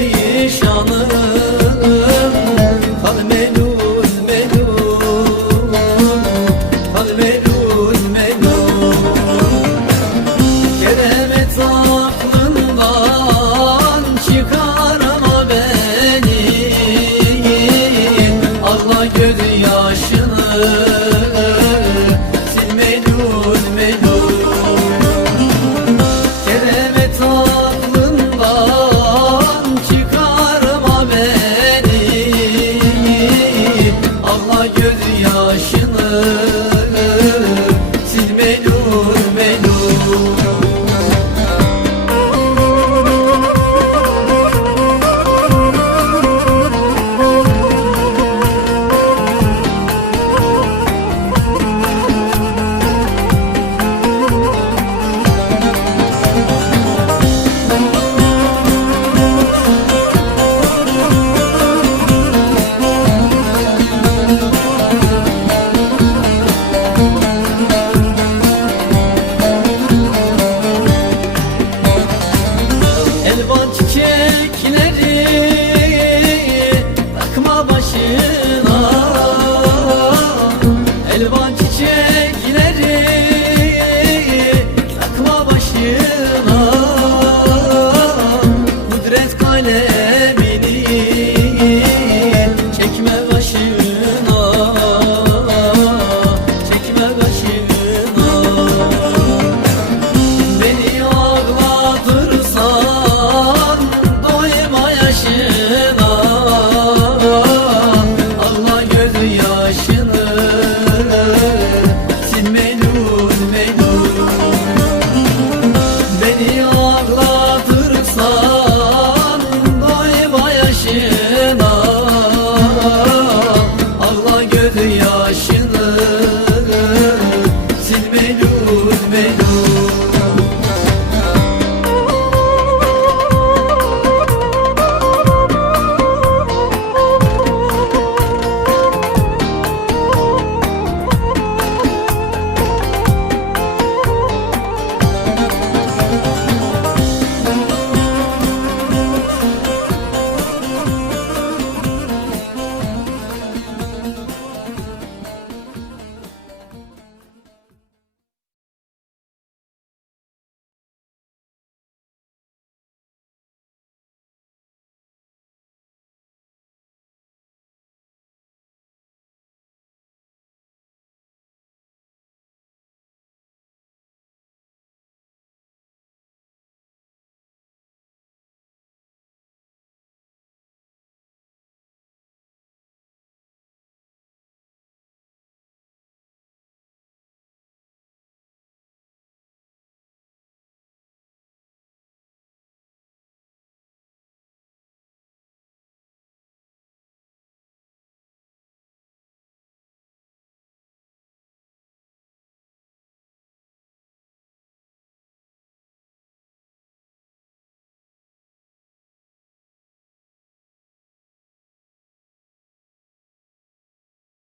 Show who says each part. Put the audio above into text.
Speaker 1: perişanım erkekleri